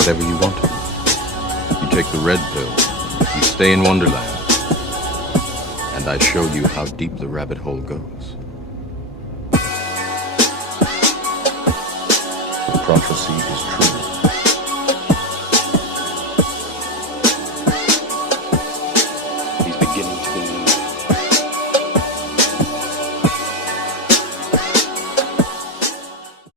whatever you want to. You take the red pill, you stay in Wonderland, and I show you how deep the rabbit hole goes. The prophecy is true.